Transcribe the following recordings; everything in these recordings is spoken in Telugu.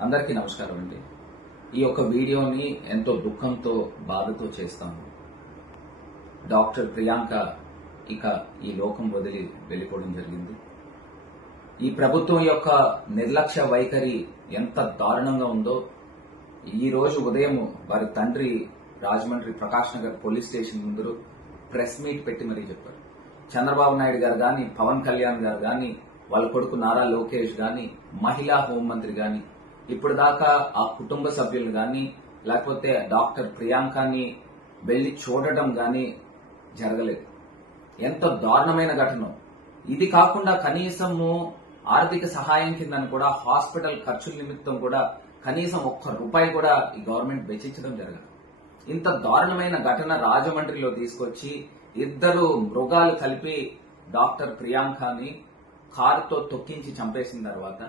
అందరికీ నమస్కారం అండి. ఈ యొక్క వీడియోని ఎంతో దుఃఖంతో బాధతో చేస్తాను. డాక్టర్ ప్రియాంక ఇక ఈ లోకం వదిలి వెళ్ళిపోవడం జరిగింది. ఈ ప్రభుత్వం యొక్క నిర్లక్ష్య వైఖరి ఎంత దారుణంగా ఉందో ఈ రోజు ఉదయం వారి తండ్రి రాజమండ్రి ప్రకాష్ నగర్ పోలీస్ స్టేషన్ ముందు ప్రెస్ మీట్ పెట్టి మరీ చెప్పారు. చంద్రబాబు నాయుడు గారు గాని, పవన్ కళ్యాణ్ గారు గాని, వాళ్ళ కొడుకు నారా లోకేష్ గాని, మహిళా హోంమంత్రి గాని, ఇప్పుడు దాకా ఆ కుటుంబ సభ్యులు గాని లేకపోతే డాక్టర్ ప్రియాంకని వెళ్లి చూడటం గాని జరగలేదు. ఎంత దారుణమైన ఘటన. ఇది కాకుండా కనీసము ఆర్థిక సహాయం కిందని కూడా హాస్పిటల్ ఖర్చుల నిమిత్తం కూడా కనీసం ₹1 కూడా ఈ గవర్నమెంట్ వెచ్చించడం జరగదు. ఇంత దారుణమైన ఘటన రాజమండ్రిలో తీసుకొచ్చి ఇద్దరు మృగాలు కలిపి డాక్టర్ ప్రియాంకని కారుతో తొక్కించి చంపేసిన తర్వాత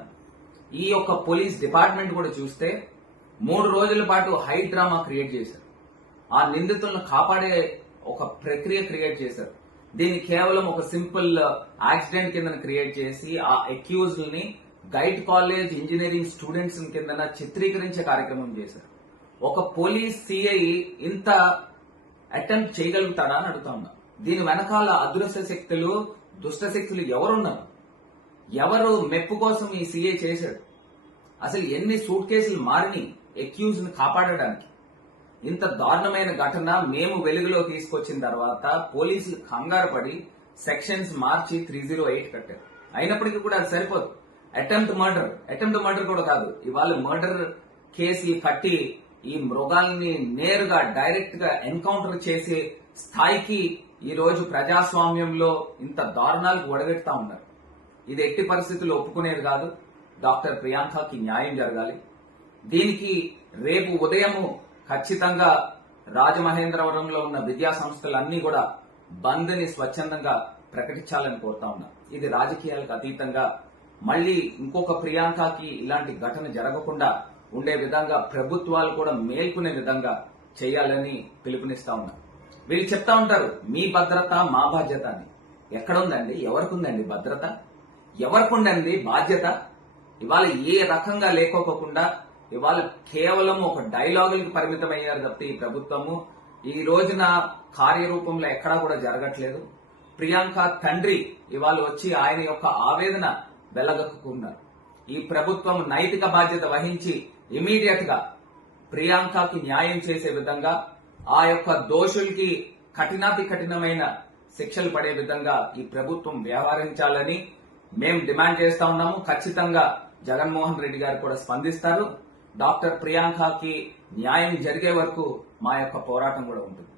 ఈ యొక్క పోలీస్ డిపార్ట్మెంట్ కూడా చూస్తే 3 రోజుల పాటు హై డ్రామా క్రియేట్ చేశారు. ఆ నిందితులను కాపాడే ఒక ప్రక్రియ క్రియేట్ చేశారు. దీన్ని కేవలం ఒక సింపుల్ యాక్సిడెంట్ కింద క్రియేట్ చేసి ఆ అక్యూజ్డ్ ని గైడ్ కాలేజ్ ఇంజనీరింగ్ స్టూడెంట్స్ కింద చిత్రీకరించే కార్యక్రమం చేశారు. ఒక పోలీస్ సిఐ ఇంత అటెంప్ట్ చేయగలుగుతాడా అని అడుగుతా ఉన్నా. దీని వెనకాల అదృశ్య శక్తులు, దుష్ట శక్తులు ఎవరున్నారు? ఎవరు మెప్పు కోసం ఈ సీఏ చేశాడు? అసలు ఎన్ని సూట్ కేసులు మారిని అక్యూజ్ ని కాపాడడానికి? ఇంత దారుణమైన ఘటన మేము వెలుగులో తీసుకొచ్చిన తర్వాత పోలీసులు కంగారు పడి సెక్షన్స్ మార్చి 308 కట్టారు. అయినప్పటికీ కూడా అది సరిపోదు. అటెంప్ట్ మర్డర్ కూడా కాదు, ఇవాళ మర్డర్ కేసులు కట్టి ఈ మృగాల్ని నేరుగా డైరెక్ట్ గా ఎన్కౌంటర్ చేసే స్థాయికి ఈ రోజు ప్రజాస్వామ్యంలో ఇంత దారుణాలకు ఒడగెడతా ఉన్నారు. ఇది ఎట్టి పరిస్థితుల్లో ఒప్పుకునేది కాదు. డాక్టర్ ప్రియాంకకి న్యాయం జరగాలి. దీనికి రేపు ఉదయం ఖచ్చితంగా రాజమహేంద్రవరంలో ఉన్న విద్యా సంస్థలన్నీ కూడా బంద్ ని స్వచ్ఛందంగా ప్రకటించాలని కోరుతా ఉన్నా. ఇది రాజకీయాలకు అతీతంగా మళ్లీ ఇంకొక ప్రియాంకకి ఇలాంటి ఘటన జరగకుండా ఉండే విధంగా ప్రభుత్వాలు కూడా మేల్కొనే విధంగా చేయాలని పిలుపునిస్తా ఉన్నా. వీళ్ళు చెప్తా ఉంటారు మీ భద్రత మా బాధ్యత అని. ఎక్కడుందండి? ఎవరికుందండి భద్రత? ఎవరికుండండి బాధ్యత? ఇవాళ ఏ రకంగా లేకోకుండా ఇవాళ కేవలం ఒక డైలాగులకు పరిమితమయ్యారు తప్పితే ఈ ప్రభుత్వము ఈ రోజున కార్యరూపంలో ఎక్కడా కూడా జరగట్లేదు. ప్రియాంక తండ్రి ఇవాళ వచ్చి ఆయన యొక్క ఆవేదన వెళ్లగక్కున్నారు. ఈ ప్రభుత్వం నైతిక బాధ్యత వహించి ఇమీడియట్ గా ప్రియాంకకి న్యాయం చేసే విధంగా ఆ యొక్క దోషులకి కఠినాతి కఠినమైన శిక్షలు పడే విధంగా ఈ ప్రభుత్వం వ్యవహరించాలని మేము డిమాండ్ చేస్తా ఉన్నాము. ఖచ్చితంగా జగన్మోహన్ రెడ్డి గారు కూడా స్పందిస్తారు. డాక్టర్ ప్రియాంకకి న్యాయం జరిగే వరకు మా యొక్క పోరాటం కూడా ఉంటుంది.